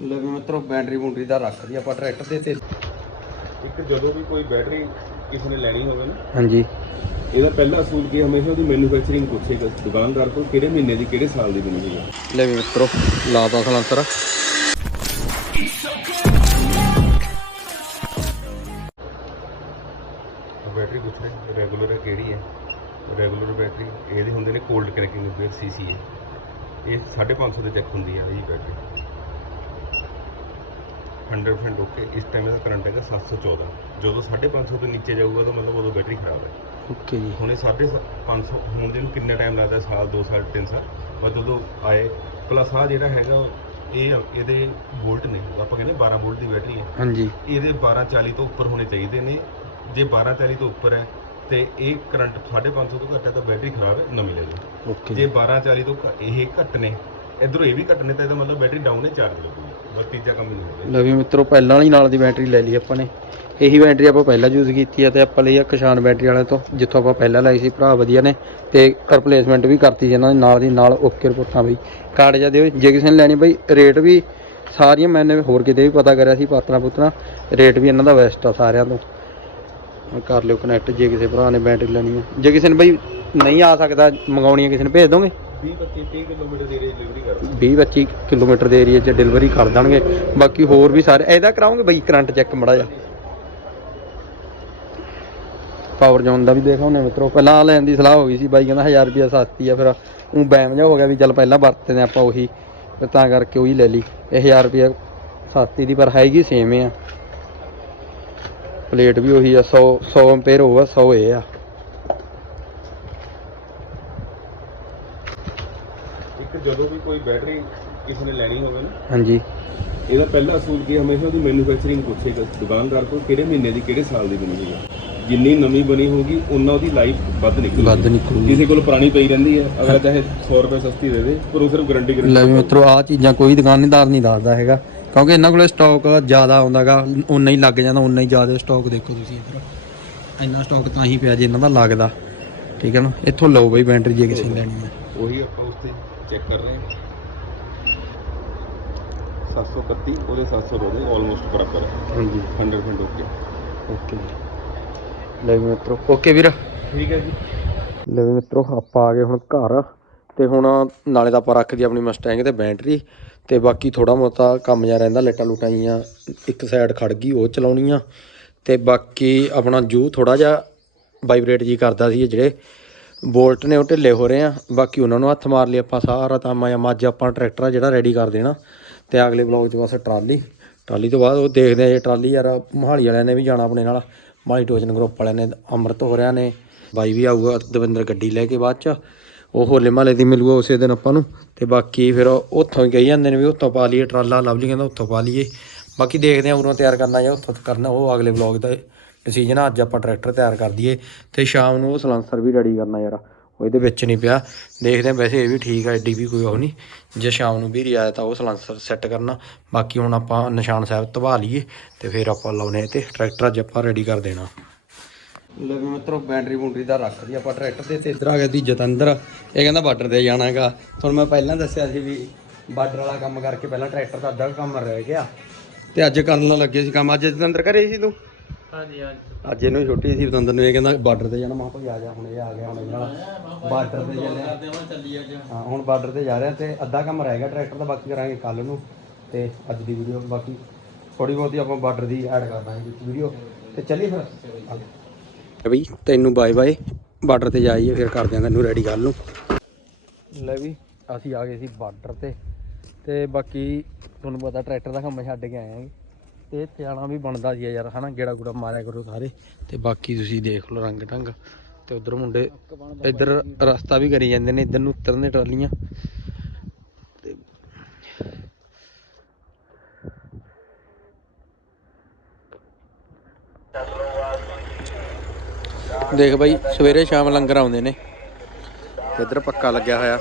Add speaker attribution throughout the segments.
Speaker 1: ਲੈ ਵੀ ਮਿੱਤਰੋ ਬੈਟਰੀ ਬੂਟਰੀ ਦਾ ਰੱਖ ਦੀ ਆਪਾਂ ਟਰੈਕਟਰ ਦੇ ਤੇ
Speaker 2: ਇੱਕ ਜਦੋਂ ਵੀ ਕੋਈ ਬੈਟਰੀ ਕਿਸੇ ਨੇ ਲੈਣੀ ਹੋਵੇ ਨਾ
Speaker 1: ਹਾਂਜੀ।
Speaker 2: ਇਹਦਾ ਪਹਿਲਾ ਅਸੂਲ ਕੀ ਹੈ, ਹਮੇਸ਼ਾ ਉਹਦੀ ਮੈਨੂਫੈਕਚਰਿੰਗ ਪੁੱਛੇਗਾ ਦੁਕਾਨਦਾਰ ਕੋਲ ਕਿਹੜੇ ਮਹੀਨੇ ਦੀ ਕਿਹੜੇ ਸਾਲ ਦੀ ਬਣੀ ਹੋਈ ਹੈ
Speaker 1: ਲੈ ਵੀ ਮਿੱਤਰੋ ਲਾਤਾ ਸਲੰਸਰ
Speaker 2: ਬੈਟਰੀ ਪੁੱਛ ਰਹੇ ਰੈਗੂਲਰ ਕਿਹੜੀ ਹੈ? ਰੈਗੂਲਰ ਬੈਟਰੀ ਇਹਦੇ ਹੁੰਦੇ ਨੇ ਕੋਲਡ ਕ੍ਰੈਕਿੰਗ ਫਿਰ ਸੀਸੀ ਹੈ। ਇਹ 550 ਦੇ ਚੈੱਕ ਹੁੰਦੀ ਹੈ ਇਹ ਬੈਟਰੀ 100% ਓਕੇ ਇਸ ਟਾਈਮ ਦਾ ਕਰੰਟ ਹੈਗਾ 714 ਜਦੋਂ 550 ਤੋਂ ਨੀਚੇ ਜਾਊਗਾ ਤਾਂ ਮਤਲਬ ਉਦੋਂ ਬੈਟਰੀ ਖਰਾਬ ਹੈ।
Speaker 1: ਓਕੇ ਜੀ।
Speaker 2: ਹੁਣੇ 550 ਹੋਣ ਦੇ ਨੂੰ ਕਿੰਨਾ ਟਾਈਮ ਲੱਗਦਾ ਸਾਲ 2 ਸਾਲ 3 ਸਾਲ? ਬਸ ਜਦੋਂ ਆਏ ਪਲੱਸ ਆ ਜਿਹੜਾ ਹੈਗਾ ਇਹ ਇਹਦੇ ਵੋਲਟ ਨੇ ਆਪਾਂ ਕਹਿੰਦੇ 12 ਵੋਲਟ ਦੀ ਬੈਟਰੀ ਹੈ।
Speaker 1: ਹਾਂਜੀ।
Speaker 2: ਇਹਦੇ 1240 ਤੋਂ ਉੱਪਰ ਹੋਣੇ ਚਾਹੀਦੇ ਨੇ। ਜੇ 1240 ਤੋਂ ਉੱਪਰ ਹੈ ਤੇ ਇਹ ਕਰੰਟ 550 ਤੋਂ ਘੱਟ ਹੈ ਤਾਂ ਬੈਟਰੀ ਖਰਾਬ ਹੈ ਨਵੀਂ ਲੈ ਲਓ।
Speaker 1: ਓਕੇ
Speaker 2: ਜੇ 1240 ਤੋਂ ਇਹ ਘੱਟ ਨੇ ਇਧਰੋਂ ਇਹ ਵੀ ਘੱਟ ਨੇ ਤਾਂ ਇਹਦਾ ਮਤਲਬ ਬੈਟਰੀ ਡਾਊਨ ਹੈ ਚਾਰਜ ਲੱਗੂਗੀ। ਬਸ ਤੀਜਾ ਕੰਮ ਨਹੀਂ ਹੋਵੇ
Speaker 1: ਲੈ ਵੀ ਮਿੱਤਰੋ, ਪਹਿਲਾਂ ਵਾਲੀ ਨਾਲ ਦੀ ਬੈਟਰੀ ਲੈ ਲਈ ਆਪਾਂ ਨੇ। ਇਹੀ ਬੈਟਰੀ ਆਪਾਂ ਪਹਿਲਾਂ ਯੂਜ਼ ਕੀਤੀ ਹੈ ਤੇ ਆਪਾਂ ਲਈ ਆ ਕਿਸਾਨ ਬੈਟਰੀ ਵਾਲੇ ਤੋਂ, ਜਿੱਥੋਂ ਆਪਾਂ ਪਹਿਲਾਂ ਲਾਈ ਸੀ, ਭਰਾ ਵਧੀਆ ਨੇ। ਤੇ ਰਿਪਲੇਸਮੈਂਟ ਵੀ ਕਰਤੀ ਸੀ ਇਹਨਾਂ ਦੀ ਨਾਲ ਦੀ ਨਾਲ ਓਕੇ ਰਿਪੋਰਟਾਂ ਬਈ। ਕਾਰਡ ਜਾ ਦਿਓ, ਜੇ ਕਿਸੇ ਨੇ ਲੈਣੀ ਬਈ ਰੇਟ ਵੀ ਸਾਰੀਆਂ ਮੈਨੇ ਹੋਰ ਕਿਤੇ ਵੀ ਪਤਾ ਕਰਿਆ ਸੀ, ਪਾਤਰਾ ਪੁੱਤਰਾ ਰੇਟ ਵੀ ਇਹਨਾਂ ਦਾ ਬੈਸਟ ਆ ਸਾਰਿਆਂ ਤੋਂ। ਕਰ ਲਿਓ ਕਨੈਕਟ ਜੇ ਕਿਸੇ ਭਰਾ ਨੇ ਬੈਟਰੀ ਲੈਣੀ ਹੈ ਜੇ ਕਿਸੇ ਨੇ ਬਈ ਨਹੀਂ ਆ ਸਕਦਾ, ਮੰਗਾਉਣੀ ਹੈ ਕਿਸੇ ਨੇ ਭੇਜ ਦੋਗੇ।
Speaker 2: 20 25 ਕਿਲੋਮੀਟਰ ਦੀ ਰੇਂਜ ਡਿਲੀਵਰੀ ਕਰ
Speaker 1: 20 25 ਕਿਲੋਮੀਟਰ ਦੇ ਏਰੀਆ 'ਚ ਡਿਲੀਵਰੀ ਕਰ ਦੇਣਗੇ। ਬਾਕੀ ਹੋਰ ਵੀ ਸਾਰੇ, ਇਹਦਾ ਕਰਾਉਂਗੇ ਬਈ, ਕਰੰਟ ਚੈੱਕ ਮੜਾ ਜਾ ਪਾਵਰ ਜ਼ੋਨ ਦਾ ਵੀ ਦੇਖ ਉਹਨੇ ਮਿੱਤਰੋ। ਪਹਿਲਾਂ ਲੈਣ ਦੀ ਸਲਾਹ ਹੋ ਗਈ ਸੀ, ਬਾਈ ਕਹਿੰਦਾ 1000 ਰੁਪਿਆ ਸਸਤੀ ਆ, ਫਿਰ ਉਹ ਬੈਮ ਜਾ ਹੋ ਗਿਆ ਵੀ ਚੱਲ ਪਹਿਲਾਂ ਵਰਤਦੇ ਨੇ ਆਪਾਂ ਉਹੀ ਫਿਰ ਤਾਂ ਕਰਕੇ ਉਹੀ ਲੈ ਲਈ। ਇਹ 1000 ਰੁਪਿਆ ਸਸਤੀ ਦੀ, ਪਰ ਹੈਗੀ ਸੇਮ ਆ। ਪਲੇਟ ਵੀ ਉਹੀ ਆ 100 100 ਐਂਪੀਅਰ ਹੋਊਗਾ 100 ਇਹ ਆ
Speaker 2: ਇੱਕ ਜਦੋਂ ਵੀ ਕੋਈ ਬੈਟਰੀ ਕਿਸੇ ਨੇ ਲੈਣੀ ਹੋਵੇ ਨਾ।
Speaker 1: ਹਾਂਜੀ।
Speaker 2: ਇਹਦਾ ਪਹਿਲਾ ਅਸੂਲ ਕੀ ਹੈ, ਹਮੇਸ਼ਾ ਉਹਦੀ ਮੈਨੂਫੈਕਚਰਿੰਗ ਪੁੱਛੇਗਾ ਦੁਕਾਨਦਾਰ ਕੋਲ ਕਿਹੜੇ ਮਹੀਨੇ ਦੀ ਕਿਹੜੇ ਸਾਲ ਦੀ ਬਣੀ ਹੋਈ ਹੈ। ਜਿੰਨੀ ਨਵੀਂ ਬਣੀ ਹੋਗੀ ਉਨਾ ਉਹਦੀ ਲਾਈਫ ਵੱਧ ਨਿਕਲੂਗੀ।
Speaker 1: ਵੱਧ ਨਿਕਲੂਗੀ।
Speaker 2: ਕਿਸੇ ਕੋਲ ਪੁਰਾਣੀ ਪਈ ਰਹਿੰਦੀ ਹੈ ਅਗਰ ਚਾਹੇ 100 ਰੁਪਏ ਸਸਤੀ ਦੇ ਦੇ ਪਰ ਉਹ ਸਿਰਫ ਗਾਰੰਟੀ
Speaker 1: ਲੈ ਵੀ ਮਿੱਤਰੋ ਆ ਚੀਜ਼ਾਂ ਕੋਈ ਦੁਕਾਨਦਾਰ ਨਹੀਂ ਦੱਸਦਾ ਹੈਗਾ। ਕਿਉਂਕਿ ਇਹਨਾਂ ਕੋਲੇ ਸਟਾਕ ਜ਼ਿਆਦਾ ਆਉਂਦਾਗਾ ਉਨਾ ਹੀ ਲੱਗ ਜਾਂਦਾ ਉਨਾ ਹੀ ਜ਼ਿਆਦਾ ਸਟਾਕ ਦੇਖੋ ਤੁਸੀਂ ਇੱਧਰ। ਇੰਨਾ ਸਟਾਕ ਤਾਂ ਹੀ ਪਿਆ ਜੇ ਇਹਨਾਂ ਦਾ ਲੱਗਦਾ। ਠੀਕ ਹੈ ਨਾ? ਇੱਥੋਂ ਲਓ ਬਈ ਬੈਟਰੀ ਜੇ ਕਿਸੇ ਨੇ ਲੈਣੀ ਹੈ।
Speaker 2: ਉਹੀ ਆਪਾਂ ਉੱਤੇ ਚੈੱਕ ਕਰ ਰਹੇ ਹਾਂ। 731 ਉਹਦੇ 700 ਉਹਦੇ ਆਲਮੋਸਟ ਬਰਾਬਰ ਹੈ।
Speaker 1: ਹਾਂਜੀ।
Speaker 2: 100% ਓਕੇ
Speaker 1: ਓਕੇ ਲੈ ਵੀ ਮਿੱਤਰੋ ਓਕੇ ਵੀਰ?
Speaker 2: ਠੀਕ ਹੈ ਜੀ।
Speaker 1: ਲੈ ਵੀ ਮਿੱਤਰੋ ਆਪਾਂ ਆ ਗਏ ਹੁਣ ਘਰ ਤੇ ਹੁਣ ਨਾਲੇ ਤਾਂ ਆਪਾਂ ਰੱਖਦੀ ਆਪਣੀ ਮਸਟੈਂਗ ਤੇ ਬੈਟਰੀ ਤੇ ਬਾਕੀ ਥੋੜਾ ਮੋਤਾ ਕੰਮ ਜਿਹਾ ਰਹਿੰਦਾ ਲੇਟਾ ਲੁਟਾਈਆਂ ਇੱਕ ਸਾਈਡ ਖੜ ਗਈ ਉਹ ਚਲਾਉਣੀ ਆ ਤੇ ਬਾਕੀ ਆਪਣਾ ਜੂ ਥੋੜਾ ਜਿਹਾ ਵਾਈਬ੍ਰੇਟ ਜੀ ਕਰਦਾ ਸੀ ਜਿਹੜੇ ਬੋਲਟ ਨੇ ਉਹ ਢਿੱਲੇ ਹੋ ਰਹੇ ਆ। ਬਾਕੀ ਉਹਨਾਂ ਨੂੰ ਹੱਥ ਮਾਰ ਲਈ ਆਪਾਂ ਸਾਰਾ ਤਾਮਾ ਜਾਂ ਮੱਝ ਆਪਾਂ ਟਰੈਕਟਰ ਆ ਜਿਹੜਾ ਰੈਡੀ ਕਰ ਦੇਣਾ। ਤੇ ਅਗਲੇ ਬਲੌਗ 'ਚ ਬਸ ਟਰਾਲੀ। ਟਰਾਲੀ ਤੋਂ ਬਾਅਦ ਉਹ ਦੇਖਦੇ ਆ ਜੇ ਟਰਾਲੀ ਯਾਰ ਮਹਾਲੀ ਵਾਲਿਆਂ ਨੇ ਵੀ ਜਾਣਾ ਆਪਣੇ ਨਾਲ। ਮਹਾਲੀ ਟੋਜਨ ਗਰੁੱਪ ਵਾਲਿਆਂ ਨੇ, ਅੰਮ੍ਰਿਤ ਹੋ ਰਿਆ ਨੇ। ਬਾਈ ਵੀ ਆਊਗਾ, ਦਵਿੰਦਰ ਗੱਡੀ ਲੈ ਕੇ ਬਾਅਦ ਚ। ਉਹ ਹੋਲੇ ਮਹੱਲੇ ਦੀ ਮਿਲੂਗਾ ਉਸੇ ਦਿਨ ਆਪਾਂ ਨੂੰ। ਤੇ ਬਾਕੀ ਫਿਰ ਉੱਥੋਂ ਹੀ ਕਹੀ ਜਾਂਦੇ ਨੇ ਵੀ ਉੱਥੋਂ ਪਾ ਲਈਏ ਟਰਾਲਾ ਲਵਲੀ ਕਹਿੰਦਾ ਉੱਥੋਂ ਪਾ ਲਈਏ। ਬਾਕੀ ਦੇਖਦੇ ਆ ਉਰੋਂ ਤਿਆਰ ਕਰਨਾ ਜਾਂ ਉੱਥੋਂ ਕਰਨਾ, ਉਹ ਅਗਲੇ ਵਲੌਗ ਦਾ ਡਿਸੀਜਨ ਅੱਜ ਆਪਾਂ ਟਰੈਕਟਰ ਤਿਆਰ ਕਰ ਦਈਏ ਤੇ ਸ਼ਾਮ ਨੂੰ ਉਹ ਸਲਾਂਸਰ ਵੀ ਰੈਡੀ ਕਰਨਾ ਯਾਰ। ਇਹਦੇ ਵਿੱਚ ਨਹੀਂ ਪਿਆ। ਦੇਖਦੇ ਆ ਵੈਸੇ ਇਹ ਵੀ ਠੀਕ ਆ, ਐਡੀ ਵੀ ਕੋਈ ਉਹ ਨਹੀਂ। ਜੇ ਸ਼ਾਮ ਨੂੰ ਵੀ ਰਿਆਇਆ ਤਾਂ ਉਹ ਸਲਾਂਸਰ ਸੈੱਟ ਕਰਨਾ। ਬਾਕੀ ਹੁਣ ਆਪਾਂ ਨਿਸ਼ਾਨ ਸਾਹਿਬ ਧਵਾ ਲਈਏ ਤੇ ਫਿਰ ਆਪਾਂ ਲਾਉਣੇ ਤੇ ਟਰੈਕਟਰ ਅੱਜ ਆਪਾਂ ਰੈਡੀ ਕਰ ਦੇਣਾ। ਲੈ ਵੀ ਮਿੱਤਰੋ ਬੈਟਰੀ ਬੂਟਰੀ ਦਾ ਰੱਖ ਦੀ ਆਪਾਂ ਟਰੈਕਟਰ ਦੇ ਤੇ। ਇੱਧਰ ਆ ਗਿਆ ਦੀ ਜਤਿੰਦਰ ਇਹ ਕਹਿੰਦਾ ਬਾਰਡਰ ਤੇ ਜਾਣਾ ਹੈਗਾ। ਤੁਹਾਨੂੰ ਮੈਂ ਪਹਿਲਾਂ ਦੱਸਿਆ ਸੀ ਵੀ ਬਾਰਡਰ ਵਾਲਾ ਕੰਮ ਕਰਕੇ ਪਹਿਲਾਂ ਟਰੈਕਟਰ ਦਾ ਅੱਧਾ ਕੰਮ ਰਹਿ ਗਿਆ। ਤੇ ਅੱਜ ਕਰਨ ਲੱਗੇ ਸੀ ਕੰਮ। ਅੱਜ ਜਤਿੰਦਰ ਘਰੇ ਸੀ ਤੂੰ?
Speaker 3: ਹਾਂਜੀ ਹਾਂਜੀ।
Speaker 1: ਅੱਜ ਇਹਨੂੰ ਛੁੱਟੀ ਸੀ ਬਤੰਦਰ ਨੂੰ ਇਹ ਕਹਿੰਦਾ ਬਾਰਡਰ ਤੇ ਜਾਣਾ। ਮੈਂ ਕਿਹਾ ਭਾਈ ਆ ਜਾ ਹੁਣ ਇਹ ਆ ਗਿਆ ਹੁਣ ਇਹਦੇ ਨਾਲ ਬਾਰਡਰ ਤੇ
Speaker 3: ਚੱਲੀ ਅੱਜ।
Speaker 1: ਹਾਂ ਹੁਣ ਬਾਰਡਰ ਤੇ ਜਾ ਰਹੇ ਹਾਂ ਤੇ ਅੱਧਾ ਕੰਮ ਰਹਿ ਗਿਆ ਟਰੈਕਟਰ ਦਾ ਬਾਕੀ ਕਰਾਂਗੇ ਕੱਲ ਨੂੰ ਤੇ ਅੱਜ ਦੀ ਵੀਡੀਓ ਬਾਕੀ ਥੋੜੀ ਬਹੁਤੀ ਆਪਾਂ ਬਾਰਡਰ ਦੀ ਐਡ ਕਰ ਦਾਂਗੇ ਵਿੱਚ ਵੀਡੀਓ ਤੇ ਚੱਲੀ ਫਿਰ। ਬਈ ਤੈਨੂੰ ਬਾਏ ਬਾਏ ਬਾਰਡਰ ਤੇ ਜਾਈਏ ਫਿਰ ਕਰਦੇ ਆਂ ਤੈਨੂੰ ਰੈਡੀ ਕੱਲ ਨੂੰ। ਲੈ ਵੀ ਅਸੀਂ ਆ ਗਏ ਸੀ ਬਾਰਡਰ ਤੇ। ਤੇ ਬਾਕੀ ਤੁਹਾਨੂੰ ਪਤਾ ਟਰੈਕਟਰ ਦਾ ਕੰਮ ਛੱਡ ਕੇ ਆਏ ਆਂਗੇ ਤੇ ਇੱਥੇ ਆਣਾ ਵੀ ਬਣਦਾ ਸੀ ਯਾਰ ਹਨਾ ਗੇੜਾ ਗੂੜਾ ਮਾਰਿਆ ਕਰੋ ਸਾਰੇ। ਤੇ ਬਾਕੀ ਤੁਸੀਂ ਦੇਖ ਲਓ ਰੰਗ ਢੰਗ। ਤੇ ਉਧਰ ਮੁੰਡੇ ਇੱਧਰ ਰਸਤਾ ਵੀ ਕਰੀ ਜਾਂਦੇ ਨੇ ਇੱਧਰ ਨੂੰ ਉਤਰਨ ਦੇ ਟਰਾਲੀਆਂ। ਤੇ ਦੇਖ ਬਾਈ ਸਵੇਰੇ ਸ਼ਾਮ ਲੰਗਰ ਆਉਂਦੇ ਨੇ। ਇੱਧਰ ਪੱਕਾ ਲੱਗਿਆ ਹੋਇਆ।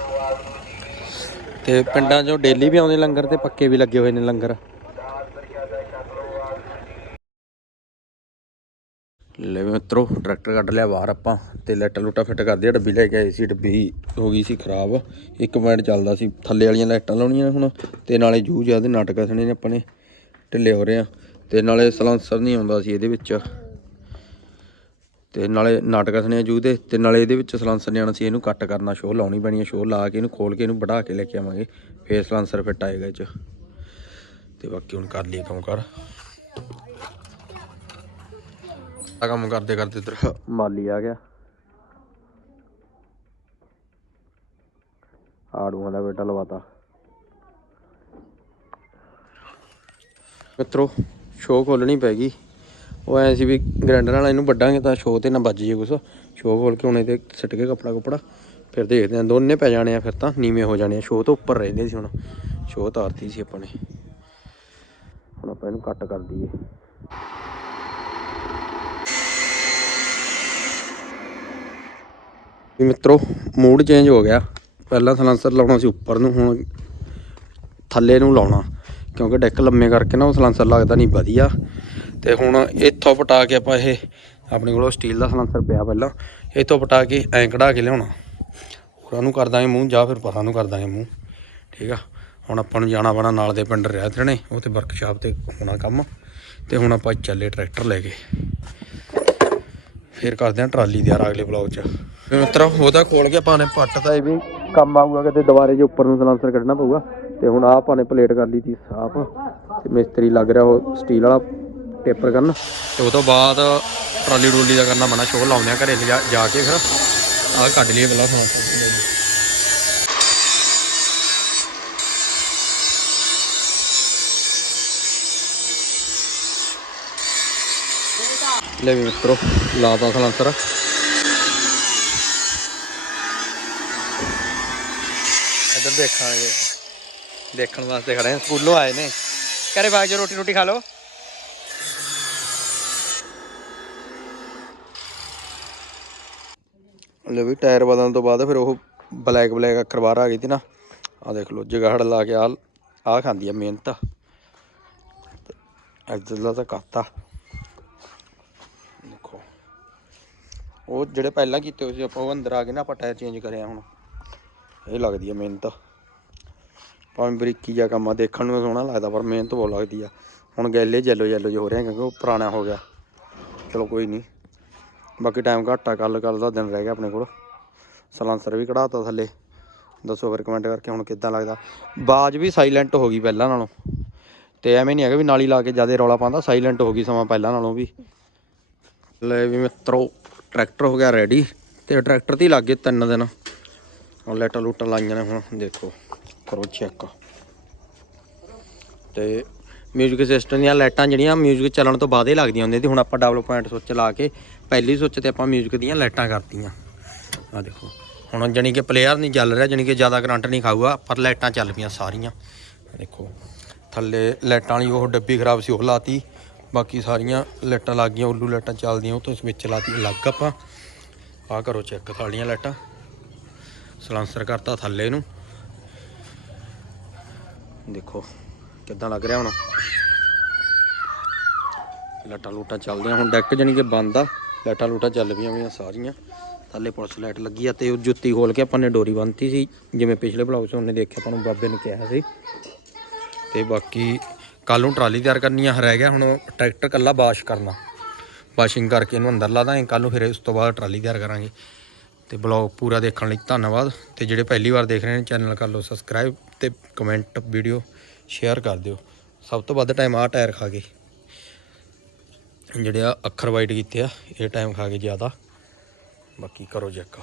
Speaker 1: ਤੇ ਪਿੰਡਾਂ 'ਚੋਂ ਡੇਲੀ ਵੀ ਆਉਂਦੇ ਲੰਗਰ ਤੇ ਪੱਕੇ ਵੀ ਲੱਗੇ ਹੋਏ ਨੇ ਲੰਗਰ। ਲੈ ਵੀ ਮਿੱਤਰੋ, ਟਰੈਕਟਰ ਕੱਢ ਲਿਆ ਬਾਹਰ ਆਪਾਂ ਤੇ ਲਾਈਟਾਂ ਲੂਟਾਂ ਫਿੱਟ ਕਰਦੇ ਆ, ਡੱਬੀ ਲੈ ਕੇ ਆਏ ਸੀ, ਡੱਬੀ ਹੋ ਗਈ ਸੀ ਖਰਾਬ। ਇੱਕ ਮਿੰਟ ਚੱਲਦਾ ਸੀ, ਥੱਲੇ ਵਾਲੀਆਂ ਲਾਈਟਾਂ ਲਾਉਣੀਆਂ ਹੁਣ, ਤੇ ਨਾਲੇ ਜੂ ਜਿਆਦੇ ਨਾਟਕ ਸਣੇ ਨੇ ਆਪਾਂ ਨੇ, ਢਿੱਲੇ ਹੋ ਰਹੇ ਆ। ਤੇ ਨਾਲੇ ਸਲੈਂਸਰ ਨਹੀਂ ਆਉਂਦਾ ਸੀ ਇਹਦੇ ਵਿੱਚ। ਤੇ ਨਾਲੇ ਨਾਟਕ ਸਣੇ ਜੂ ਦੇ, ਤੇ ਨਾਲੇ ਇਹਦੇ ਵਿੱਚ ਸਲੈਂਸਰ ਨਹੀਂ ਆਉਣਾ ਸੀ, ਇਹਨੂੰ ਕੱਟ ਕਰਨਾ ਸ਼ੋਅ ਲਾਉਣੀ ਪੈਣੀ ਹੈ ਸ਼ੋਅ ਲਾ ਕੇ ਇਹਨੂੰ ਖੋਲ ਕੇ ਇਹਨੂੰ ਵਢਾ ਕੇ ਲੈ ਕੇ ਆਵਾਂਗੇ, ਫੇਰ ਸਲੈਂਸਰ ਫਿੱਟ ਆਏਗਾ ਇਹ ਚ। ਤੇ ਬਾਕੀ ਹੁਣ ਕਰ ਲਈਏ ਕੰਮ ਕਰ। ਆ ਕੰਮ ਕਰਦੇ ਕਰਦੇ ਇਧਰ। ਮਾਲੀ ਆ ਗਿਆ। ਆੜੂਆਂ ਦਾ ਬੇਟਾ ਲਵਾਤਾ। ਮਿੱਤਰੋ ਸ਼ੋਅ ਖੋਲਣੀ ਪੈ ਗਈ। ਉਹ ਐ ਸੀ ਵੀ ਗ੍ਰੈਂਡਰ ਨਾਲ ਇਹਨੂੰ ਵੱਡਾਂਗੇ ਤਾਂ ਸ਼ੋਅ ਤੇ ਨਾ ਵੱਜ ਜੇ ਕੁਛ। ਸ਼ੋਅ ਖੋਲ ਕੇ ਹੁਣ ਤੇ ਸਿੱਟ ਕੇ ਕੱਪੜਾ ਕੁਪੜਾ, ਫਿਰ ਦੇਖਦੇ ਆਂ ਦੋਨੇ ਪੈ ਜਾਣੇ ਆ ਫਿਰ ਤਾਂ, ਨੀਵੇਂ ਹੋ ਜਾਣੇ ਆ। ਸ਼ੋਅ ਤੋਂ ਉੱਪਰ ਰਹਿੰਦੇ ਸੀ ਹੁਣ। ਸ਼ੋਅ ਤਾਰਤੀ ਸੀ ਆਪਾਂ ਨੇ। ਹੁਣ ਆਪਾਂ ਇਹਨੂੰ ਕੱਟ ਕਰ ਦਈਏ। ਵੀ ਮਿੱਤਰੋ ਮੂਡ ਚੇਂਜ ਹੋ ਗਿਆ। ਪਹਿਲਾਂ ਸਲੈਂਸਰ ਲਾਉਣਾ ਸੀ ਉੱਪਰ ਨੂੰ, ਹੁਣ ਥੱਲੇ ਨੂੰ ਲਾਉਣਾ। ਕਿਉਂਕਿ ਡੈਕ ਲੰਮੇ ਕਰਕੇ ਨਾ ਉਹ ਸਲੈਂਸਰ ਲੱਗਦਾ ਨਹੀਂ, ਵਧੀਆ। ਤੇ ਹੁਣ ਇੱਥੋਂ ਪਟਾ ਕੇ ਆਪਾਂ ਇਹ, ਆਪਣੇ ਕੋਲ ਸਟੀਲ ਦਾ ਸਲੈਂਸਰ ਪਿਆ ਪਹਿਲਾਂ। ਇੱਥੋਂ ਪਟਾ ਕੇ ਐਂ ਕਢਾ ਕੇ ਲਿਆਉਣਾ। ਉਹਨਾਂ ਨੂੰ ਕਰ ਦਾਂਗੇ ਮੂੰਹ, ਜਾਂ ਫਿਰ ਪਰਾਂ ਨੂੰ ਕਰ ਦਾਂਗੇ ਮੂੰਹ। ਠੀਕ ਆ? ਹੁਣ ਆਪਾਂ ਨੂੰ ਜਾਣਾ ਪੈਣਾ ਨਾਲ ਦੇ ਪਿੰਡ ਰਹਿ ਥਣੇ ਉੱਥੇ ਵਰਕਸ਼ਾਪ ਤੇ ਹੋਣਾ ਕੰਮ। ਤੇ ਹੁਣ ਆਪਾਂ ਚੱਲੇ ਟਰੈਕਟਰ ਲੈ ਕੇ। ਫਿਰ ਕਰਦੇ ਆਂ ਟਰਾਲੀ ਦੇ ਤਿਆਰ ਅਗਲੇ ਬਲੌਗ 'ਚ। ਮਿੱਤਰੋ, ਉਹਦਾ ਖੋਲ ਕੇ ਆਪਾਂ ਨੇ ਪੱਟ ਤਾਂ ਇਹ ਵੀ ਕੰਮ ਆਊਗਾ, ਕਿਤੇ ਦੁਬਾਰੇ ਜੇ ਉੱਪਰ ਨੂੰ ਸਲਾਂਸਰ ਕੱਢਣਾ ਪਊਗਾ। ਤੇ ਹੁਣ ਆਹ ਆਪਾਂ ਨੇ ਪਲੇਟ ਕਰ ਲਈ ਸੀ ਸਾਫ਼। ਤੇ ਮਿਸਤਰੀ ਲੱਗ ਰਿਹਾ ਉਹ ਸਟੀਲ ਵਾਲਾ ਟੇਪਰ ਕਰਨ। ਤੇ ਉਹ ਤੋਂ ਬਾਅਦ ਟਰਾਲੀ ਡੂਲੀ ਦਾ ਕਰਨਾ ਮਨਾ ਸ਼ੋਅ ਲਾਉਂਦੇ ਆ ਘਰੇ ਜਾ ਕੇ ਫਿਰ। ਆਹ ਕੱਢ ਲਈਏ ਪਹਿਲਾਂ ਹਾਂ ਲੈ ਵੀ ਮਿੱਤਰੋ, ਲਾਤਾ ਸਲਾਂਸਰ। ਇੱਧਰ ਦੇਖਾਂਗੇ। ਦੇਖਣ ਵਾਸਤੇ ਖੜੇ ਹਾਂ ਸਕੂਲੋਂ ਆਏ ਨੇ। ਘਰੇ ਬਾਗ ਜੋ ਰੋਟੀ ਰੋਟੀ ਖਾ ਲਓ। ਲੈ ਵੀ ਟਾਇਰ ਬਦਲਣ ਤੋਂ ਬਾਅਦ ਫਿਰ ਉਹ ਬਲੈਕ ਬਲੈਕ ਅੱਖਰ ਬਾਹਰ ਆ ਗਈ ਤੀ ਨਾ। ਆ ਦੇਖ ਲਓ, ਜਗਾੜ ਲਾ ਕੇ ਆ ਆ ਖਾਂਦੀ ਆ ਮਿਹਨਤ। ਇੱਧਰ ਦਾ ਤਾਂ ਕਾਤਾ। ਦੇਖੋ। ਉਹ ਜਿਹੜੇ ਪਹਿਲਾਂ ਕੀਤੇ ਹੋਏ ਸੀ, ਆਪਾਂ ਉਹ ਅੰਦਰ ਆ ਗਏ ਨਾ, ਆਪਾਂ ਟਾਇਰ ਚੇਂਜ ਕਰਿਆ ਹੁਣ। ਇਹ ਲੱਗਦੀ ਆ ਮਿਹਨਤ। ਭਾਵੇਂ ਬਰੀਕੀ ਜਿਹਾ ਕੰਮ ਆ, ਦੇਖਣ ਨੂੰ ਸੋਹਣਾ ਲੱਗਦਾ, ਪਰ ਮਿਹਨਤ ਬਹੁਤ ਲੱਗਦੀ ਆ। ਹੁਣ ਗੈਲੇ ਜੈਲੋ ਜੈਲੋ ਜਿਹਾ ਹੋ ਰਿਹਾ ਕਿਉਂਕਿ ਉਹ ਪੁਰਾਣਾ ਹੋ ਗਿਆ। ਚਲੋ ਕੋਈ ਨਹੀਂ ਬਾਕੀ ਟਾਈਮ ਘੱਟ ਆ ਕੱਲ ਕੱਲ ਦਾ ਦਿਨ ਰਹਿ ਗਿਆ ਆਪਣੇ ਕੋਲ। ਸਲਾਂਸਰ ਵੀ ਕਢਾਤਾ ਥੱਲੇ। ਦੱਸੋ ਫਿਰ ਕਮੈਂਟ ਕਰਕੇ ਹੁਣ ਕਿੱਦਾਂ ਲੱਗਦਾ। ਬਾਜ ਵੀ ਸਾਇਲੈਂਟ ਹੋ ਗਈ ਪਹਿਲਾਂ ਨਾਲੋਂ। ਤੇ ਐਵੇਂ ਨਹੀਂ ਹੈਗਾ ਵੀ ਨਾਲੀ ਲਾ ਕੇ ਜ਼ਿਆਦਾ ਰੌਲਾ ਪਾਉਂਦਾ ਸਾਇਲੈਂਟ ਹੋ ਗਈ ਸਮਾਂ ਪਹਿਲਾਂ ਨਾਲੋਂ ਵੀ। ਲੈ ਵੀ ਮਿੱਤਰੋ ਟਰੈਕਟਰ ਹੋ ਗਿਆ ਰੈਡੀ ਤੇ ਟਰੈਕਟਰ ਤੇ ਹੀ ਲੱਗ ਗਏ ਤਿੰਨ ਦਿਨ। ਹੁਣ ਲਾਈਟਾਂ ਲੂਟਾਂ ਲਾਈਆਂ ਨੇ ਹੁਣ, ਦੇਖੋ, ਕਰੋ ਚੈੱਕ ਤੇ ਮਿਊਜ਼ਿਕ ਸਿਸਟਮ ਦੀਆਂ ਲਾਈਟਾਂ ਜਿਹੜੀਆਂ ਮਿਊਜ਼ਿਕ ਚੱਲਣ ਤੋਂ ਬਾਅਦ ਹੀ ਲੱਗਦੀਆਂ ਹੁੰਦੀਆਂ ਸੀ, ਹੁਣ ਆਪਾਂ ਡਬਲ ਪੁਆਇੰਟ ਸੁੱਚ ਲਾ ਕੇ ਪਹਿਲੀ ਸੁੱਚ ਤੇ ਆਪਾਂ ਮਿਊਜ਼ਿਕ ਦੀਆਂ ਲਾਈਟਾਂ ਕਰਤੀਆਂ। ਆ ਦੇਖੋ, ਹੁਣ ਜਾਣੀ ਕਿ ਪਲੇਅਰ ਨਹੀਂ ਚੱਲ ਰਿਹਾ, ਜਾਣੀ ਕਿ ਜ਼ਿਆਦਾ ਕਰੰਟ ਨਹੀਂ ਖਾਊਗਾ, ਪਰ ਲਾਈਟਾਂ ਚੱਲ ਪਈਆਂ ਸਾਰੀਆਂ। ਦੇਖੋ, ਥੱਲੇ ਲਾਈਟਾਂ ਵਾਲੀ ਉਹ ਡੱਬੀ ਖਰਾਬ ਸੀ, ਉਹ ਲਾਤੀ। ਬਾਕੀ ਸਾਰੀਆਂ ਲਾਈਟਾਂ ਲੱਗ ਗਈਆਂ, ਉੱਲੂ ਲਾਈਟਾਂ ਚੱਲਦੀਆਂ, ਉਹ ਤੋਂ ਸਵਿਚ ਲਾਤੀ, ਅਲੱਗ ਆਪਾਂ। ਆਹ ਕਰੋ ਚੈੱਕ ਸਾਲੀਆਂ ਲਾਈਟਾਂ। ਸਲਾਂਸਰ ਕਰਤਾ ਥੱਲੇ ਨੂੰ। ਦੇਖੋ ਕਿੱਦਾਂ ਲੱਗ ਰਿਹਾ ਹੁਣ। ਲਾਈਟਾਂ ਲੂਟਾਂ ਚੱਲਦੀਆਂ, ਹੁਣ ਡੈਕ ਜਾਣੀ ਕਿ ਬੰਦ ਆ। ਲਾਈਟਾਂ ਲੂਟਾਂ ਚੱਲ ਪਈਆਂ ਹੋਈਆਂ ਸਾਰੀਆਂ। ਥੱਲੇ ਪੁਲਿਸ ਲਾਈਟ ਲੱਗੀ ਆ ਤੇ ਉਹ ਜੁੱਤੀ ਖੋਲ ਕੇ ਆਪਾਂ ਨੇ ਡੋਰੀ ਬੰਨਤੀ ਸੀ, ਜਿਵੇਂ ਪਿਛਲੇ ਬਲੌਗ 'ਚ ਉਹਨੇ ਦੇਖਿਆ, ਆਪਾਂ ਨੂੰ ਬਾਬੇ ਨੇ ਕਿਹਾ ਸੀ। ਤੇ ਬਾਕੀ ਕੱਲ ਨੂੰ ਟਰਾਲੀ ਤਿਆਰ ਕਰਨੀ ਆ, ਰਹਿ ਗਿਆ ਹੁਣ ਟਰੈਕਟਰ ਕੱਲਾ ਵਾਸ਼ ਕਰਨਾ। ਵਾਸ਼ਿੰਗ ਕਰਕੇ ਇਹਨੂੰ ਅੰਦਰ ਲਾ ਦਾਂਗੇ ਕੱਲ ਨੂੰ ਫਿਰ ਉਸ ਤੋਂ ਬਾਅਦ ਟਰਾਲੀ ਤਿਆਰ ਕਰਾਂਗੇ। ਤੇ ਬਲੌਗ ਪੂਰਾ ਦੇਖਣ ਲਈ ਧੰਨਵਾਦ। ਤੇ ਜਿਹੜੇ ਪਹਿਲੀ ਵਾਰ ਦੇਖ ਰਹੇ ਨੇ, ਚੈਨਲ ਕਰ ਲਓ ਸਬਸਕ੍ਰਾਈਬ ਤੇ ਕਮੈਂਟ ਵੀਡੀਓ ਸ਼ੇਅਰ ਕਰ ਦਿਓ। ਸਭ ਤੋਂ ਵੱਧ ਟਾਈਮ ਆ ਟਾਇਰ ਖਾ ਗਏ ਜਿਹੜੇ ਆ ਅੱਖਰ ਵਾਈਟ ਕੀਤੇ ਆ, ਇਹ ਟਾਈਮ ਖਾ ਗਏ ਜ਼ਿਆਦਾ। ਬਾਕੀ ਕਰੋ ਚੈੱਕ